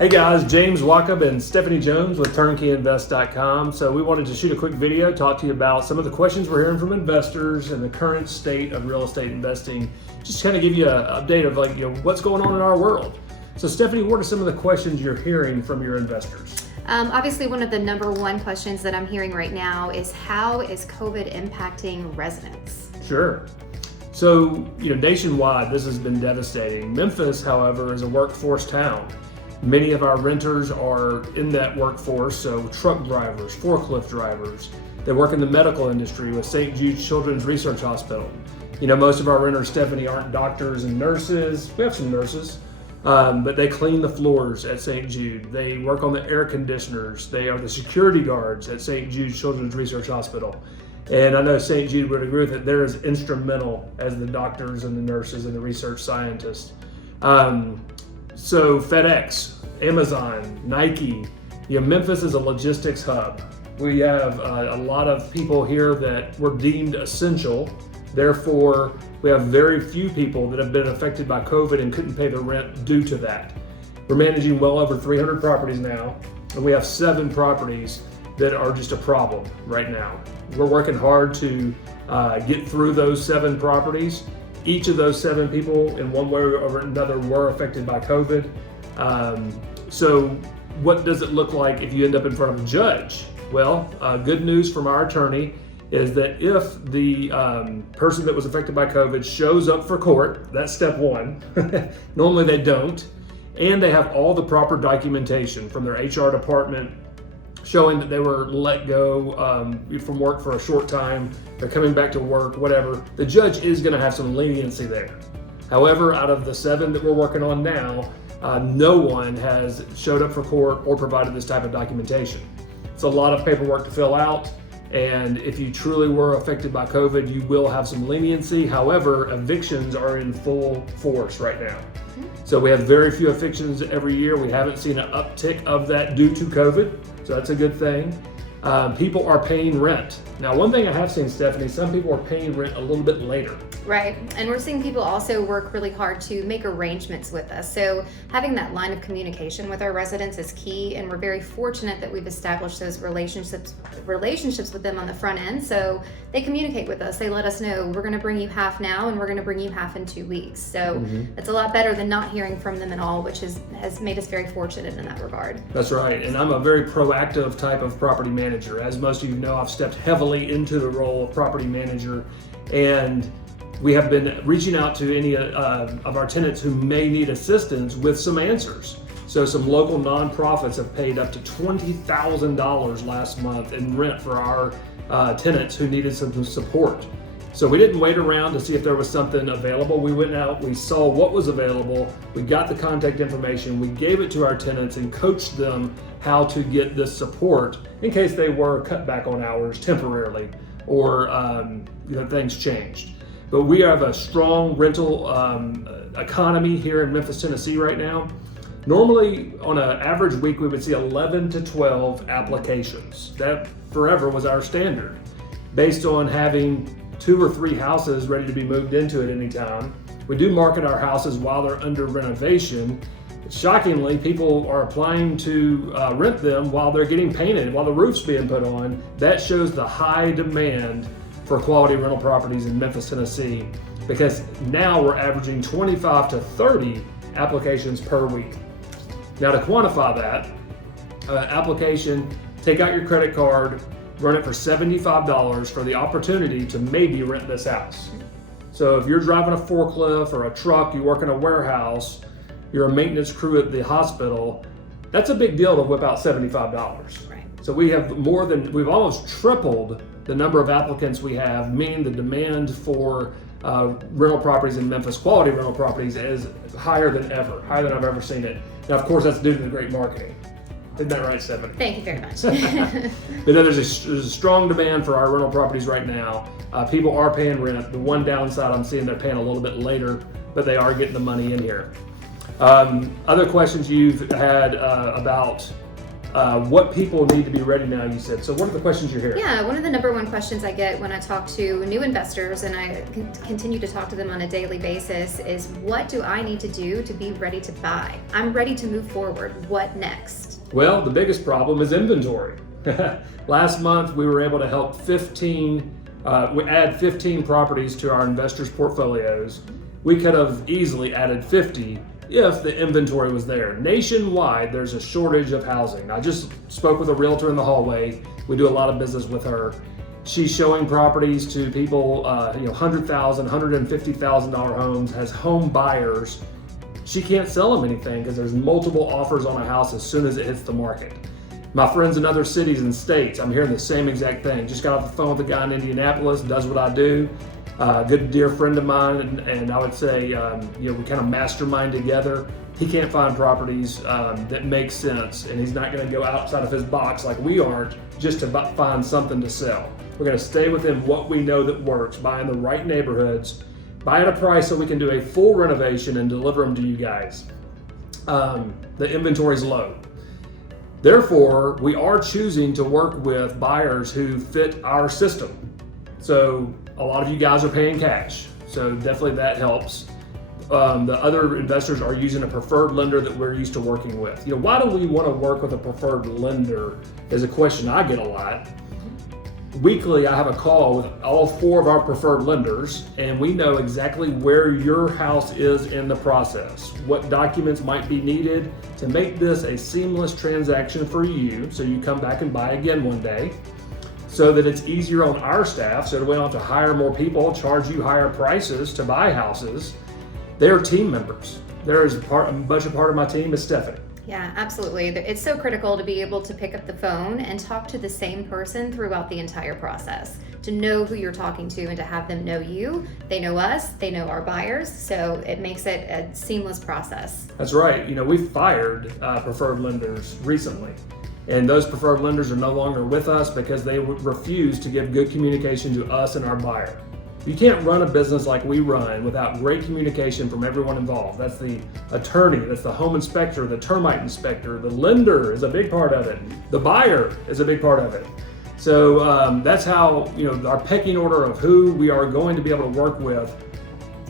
Hey guys, James Wachob and Stephanie Jones with TurnkeyInvest.com. So we wanted to shoot a quick video, talk to you about some of the questions we're hearing from investors and the current state of real estate investing. Just kind of give you an update of what's going on in our world. So Stephanie, what are some of the questions you're hearing from your investors? Obviously, one of the number one questions that I'm hearing right now is how is COVID impacting residents? Sure. So, nationwide, this has been devastating. Memphis, however, is a workforce town. Many of our renters are in that workforce, so truck drivers, forklift drivers. They work in the medical industry with St. Jude's Children's Research Hospital. Most of our renters, Stephanie, aren't doctors and nurses. We have some nurses, but they clean the floors at St. Jude. They work on the air conditioners. They are the security guards at St. Jude's Children's Research Hospital. And I know St. Jude would agree with it. They're as instrumental as the doctors and the nurses and the research scientists. So FedEx, Amazon, Nike, Memphis is a logistics hub. We have a lot of people here that were deemed essential. Therefore, we have very few people that have been affected by COVID and couldn't pay their rent due to that. We're managing well over 300 properties now, and we have 7 properties that are just a problem right now. We're working hard to get through those 7 properties. Each of those 7 people in one way or another were affected by COVID. So what does it look like if you end up in front of a judge? Well, good news from our attorney is that if the person that was affected by COVID shows up for court, that's step 1. Normally they don't. And they have all the proper documentation from their HR department showing that they were let go from work for a short time, they're coming back to work, whatever, the judge is going to have some leniency there. However, out of the 7 that we're working on now, no one has showed up for court or provided this type of documentation. It's a lot of paperwork to fill out, and if you truly were affected by COVID, you will have some leniency. However, evictions are in full force right now. So we have very few evictions every year. We haven't seen an uptick of that due to COVID, so that's a good thing. People are paying rent. Now, one thing I have seen, Stephanie, some people are paying rent a little bit later. Right, and we're seeing people also work really hard to make arrangements with us. So having that line of communication with our residents is key, and we're very fortunate that we've established those relationships with them on the front end. So they communicate with us. They let us know, we're going to bring you half now, and we're going to bring you half in 2 weeks. So it's a lot better than not hearing from them at all, which has made us very fortunate in that regard. That's right, and I'm a very proactive type of property manager. As most of you know, I've stepped heavily into the role of property manager, and we have been reaching out to any of our tenants who may need assistance with some answers. So some local nonprofits have paid up to $20,000 last month in rent for our tenants who needed some support. So we didn't wait around to see if there was something available. We went out, we saw what was available, we got the contact information, we gave it to our tenants and coached them how to get this support in case they were cut back on hours temporarily or things changed. But we have a strong rental economy here in Memphis, Tennessee right now. Normally, on an average week, we would see 11 to 12 applications. That forever was our standard, based on having 2 or 3 houses ready to be moved into at any time. We do market our houses while they're under renovation. Shockingly, people are applying to rent them while they're getting painted, while the roof's being put on. That shows the high demand for quality rental properties in Memphis, Tennessee, because now we're averaging 25 to 30 applications per week. Now, to quantify that, application, take out your credit card, run it for $75 for the opportunity to maybe rent this house. So if you're driving a forklift or a truck, you work in a warehouse, you're a maintenance crew at the hospital, that's a big deal to whip out $75. Right. So we've almost tripled the number of applicants we have, meaning the demand for rental properties in Memphis, quality rental properties, is higher than ever, higher than I've ever seen it. Now, of course, that's due to the great marketing. Isn't that right, Stephanie? Thank you very much. But no, there's a strong demand for our rental properties right now. People are paying rent. The one downside I'm seeing, they're paying a little bit later, but they are getting the money in here. Other questions you've had about what people need to be ready now, you said. So what are the questions you're hearing? Yeah, one of the number one questions I get when I talk to new investors, and I continue to talk to them on a daily basis, is what do I need to do to be ready to buy? I'm ready to move forward. What next? Well, the biggest problem is inventory. Last month, we were able to help we add 15 properties to our investors' portfolios. We could have easily added 50 if the inventory was there. Nationwide, there's a shortage of housing. I just spoke with a realtor in the hallway. We do a lot of business with her. She's showing properties to people, $100,000, $150,000 homes, has home buyers. She can't sell them anything because there's multiple offers on a house as soon as it hits the market. My friends in other cities and states, I'm hearing the same exact thing. Just got off the phone with a guy in Indianapolis, does what I do. Good dear friend of mine, and I would say, we kind of mastermind together. He can't find properties that make sense, and he's not going to go outside of his box like we aren't just to find something to sell. We're going to stay within what we know that works, buy in the right neighborhoods, buy at a price so we can do a full renovation and deliver them to you guys. The inventory's low. Therefore, we are choosing to work with buyers who fit our system. So a lot of you guys are paying cash, so definitely that helps. The other investors are using a preferred lender that we're used to working with. Why do we want to work with a preferred lender is a question I get a lot. Weekly, I have a call with all 4 of our preferred lenders, and we know exactly where your house is in the process, what documents might be needed to make this a seamless transaction for you so you come back and buy again one day, so that it's easier on our staff, so that we don't have to hire more people, charge you higher prices to buy houses. They're team members. There's a bunch of part of my team is Stephanie. Yeah, absolutely. It's so critical to be able to pick up the phone and talk to the same person throughout the entire process, to know who you're talking to and to have them know you. They know us, they know our buyers, so it makes it a seamless process. That's right. We've fired preferred lenders recently, and those preferred lenders are no longer with us because they refuse to give good communication to us and our buyer. You can't run a business like we run without great communication from everyone involved. That's the attorney, that's the home inspector, the termite inspector, the lender is a big part of it. The buyer is a big part of it. So that's how, our pecking order of who we are going to be able to work with.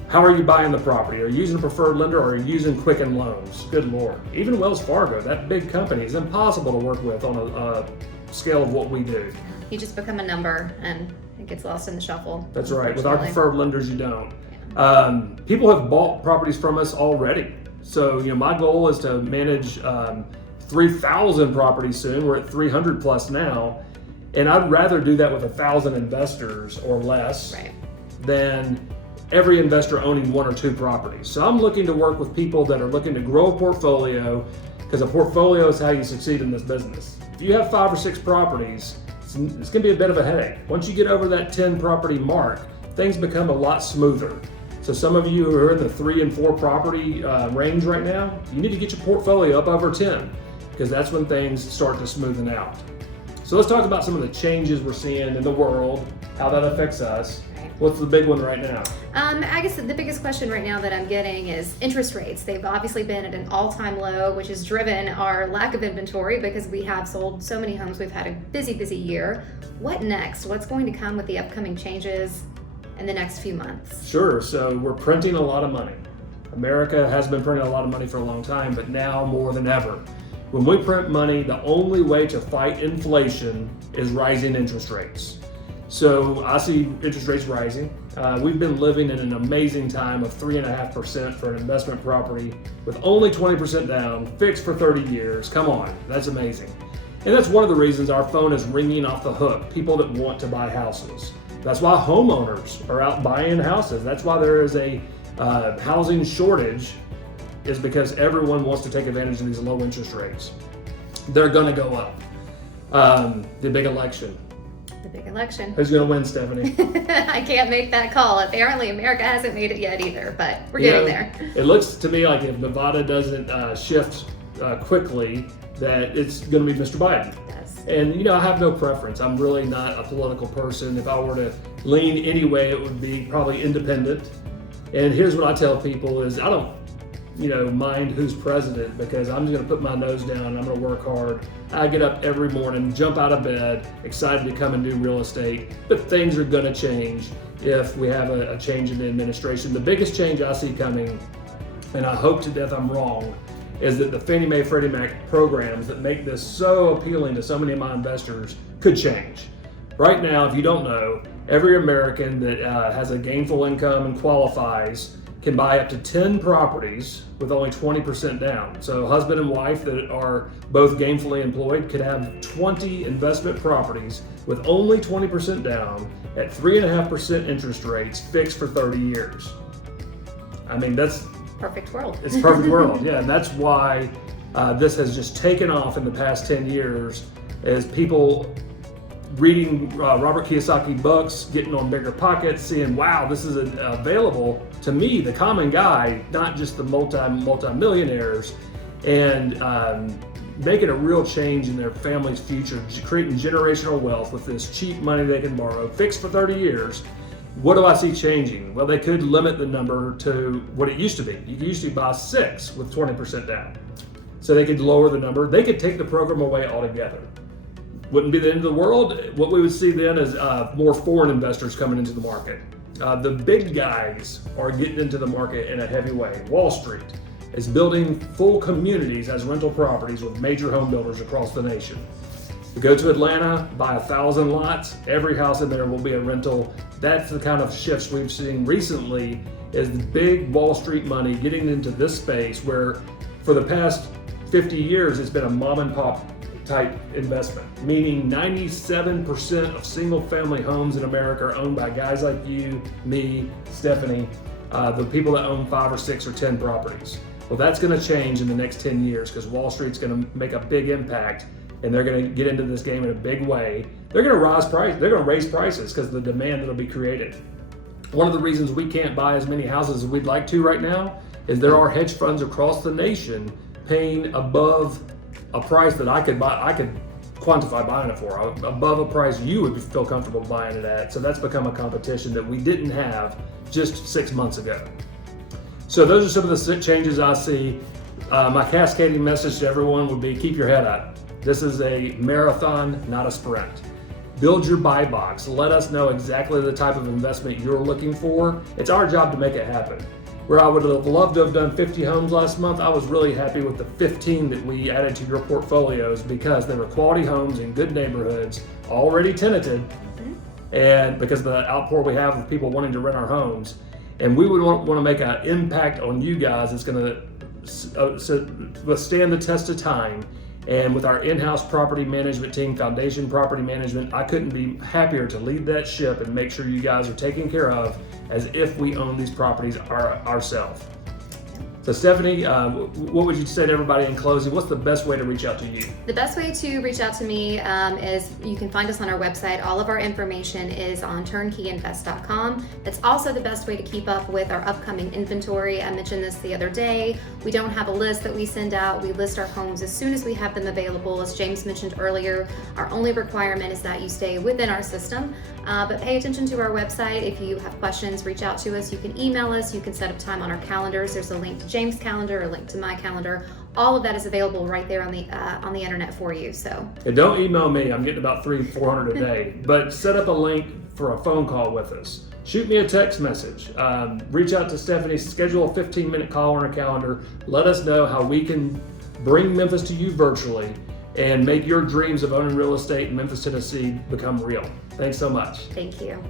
How are you buying the property? Are you using a preferred lender or are you using Quicken Loans? Good Lord. Even Wells Fargo, that big company, is impossible to work with on a scale of what we do. You just become a number and it gets lost in the shuffle. That's right. With our preferred lenders, you don't. People have bought properties from us already. So, my goal is to manage 3,000 properties soon. We're at 300 plus now. And I'd rather do that with 1,000 investors or less than every investor owning 1 or 2 properties. So I'm looking to work with people that are looking to grow a portfolio, because a portfolio is how you succeed in this business. If you have 5 or 6 properties, it's going to be a bit of a headache. Once you get over that 10 property mark, things become a lot smoother. So some of you who are in the 3 and 4 property range right now, you need to get your portfolio up over 10, because that's when things start to smoothen out. So let's talk about some of the changes we're seeing in the world, how that affects us. What's the big one right now? I guess the biggest question right now that I'm getting is interest rates. They've obviously been at an all-time low, which has driven our lack of inventory because we have sold so many homes. We've had a busy, busy year. What next? What's going to come with the upcoming changes in the next few months? Sure. So we're printing a lot of money. America has been printing a lot of money for a long time, but now more than ever. When we print money, the only way to fight inflation is rising interest rates. So I see interest rates rising. We've been living in an amazing time of 3.5% for an investment property with only 20% down, fixed for 30 years. Come on, that's amazing. And that's one of the reasons our phone is ringing off the hook, people that want to buy houses. That's why homeowners are out buying houses. That's why there is a housing shortage, is because everyone wants to take advantage of these low interest rates. They're gonna go up. The big election. The big election. Who's going to win, Stephanie? I can't make that call. Apparently, America hasn't made it yet either, but we're getting there. It looks to me like if Nevada doesn't shift quickly, that it's going to be Mr. Biden. Yes. And, I have no preference. I'm really not a political person. If I were to lean any way, it would be probably independent. And here's what I tell people is I mind who's president, because I'm just going to put my nose down and I'm going to work hard. I get up every morning, jump out of bed, excited to come and do real estate. But things are going to change if we have a change in the administration. The biggest change I see coming, and I hope to death I'm wrong, is that the Fannie Mae Freddie Mac programs that make this so appealing to so many of my investors could change. Right now, if you don't know, every American that has a gainful income and qualifies can buy up to 10 properties with only 20% down. So husband and wife that are both gainfully employed could have 20 investment properties with only 20% down at 3.5% interest rates fixed for 30 years. I mean, that's perfect world. It's a perfect world, yeah. And that's why this has just taken off in the past 10 years as people reading Robert Kiyosaki books, getting on Bigger Pockets, seeing, wow, this is available to me, the common guy, not just the multi-millionaires, and making a real change in their family's future, creating generational wealth with this cheap money they can borrow, fixed for 30 years. What do I see changing? Well, they could limit the number to what it used to be. You used to buy 6 with 20% down. So they could lower the number. They could take the program away altogether. Wouldn't be the end of the world. What we would see then is more foreign investors coming into the market. The big guys are getting into the market in a heavy way. Wall Street is building full communities as rental properties with major home builders across the nation. You go to Atlanta, buy 1,000 lots, every house in there will be a rental. That's the kind of shifts we've seen recently, is the big Wall Street money getting into this space where for the past 50 years it's been a mom and pop type investment, meaning 97% of single family homes in America are owned by guys like you, me, Stephanie, the people that own 5 or 6 or 10 properties. Well, that's going to change in the next 10 years because Wall Street's going to make a big impact, and they're going to get into this game in a big way. They're going to raise prices because of the demand that'll be created. One of the reasons we can't buy as many houses as we'd like to right now is there are hedge funds across the nation paying above a price that I could quantify buying it for, above a price you would feel comfortable buying it at. So that's become a competition that we didn't have just 6 months ago. So those are some of the changes I see. My cascading message to everyone would be keep your head up. This is a marathon, not a sprint. Build your buy box. Let us know exactly the type of investment you're looking for. It's our job to make it happen. Where I would have loved to have done 50 homes last month, I was really happy with the 15 that we added to your portfolios because they were quality homes in good neighborhoods, already tenanted, and because of the outpour we have of people wanting to rent our homes. And we would want to make an impact on you guys that's going to withstand the test of time. And with our in-house property management team, Foundation Property Management, I couldn't be happier to lead that ship and make sure you guys are taken care of as if we own these properties ourselves. So Stephanie, what would you say to everybody in closing? What's the best way to reach out to you? The best way to reach out to me is you can find us on our website. All of our information is on TurnkeyInvest.com. That's also the best way to keep up with our upcoming inventory. I mentioned this the other day. We don't have a list that we send out. We list our homes as soon as we have them available. As James mentioned earlier, our only requirement is that you stay within our system. But pay attention to our website. If you have questions, reach out to us. You can email us. You can set up time on our calendars. There's a link to James' calendar, a link to my calendar. All of that is available right there on the internet for you. So and don't email me. I'm getting about 300-400 a day. But set up a link for a phone call with us. Shoot me a text message. Reach out to Stephanie. Schedule a 15-minute call on our calendar. Let us know how we can bring Memphis to you virtually and make your dreams of owning real estate in Memphis, Tennessee become real. Thanks so much. thank you.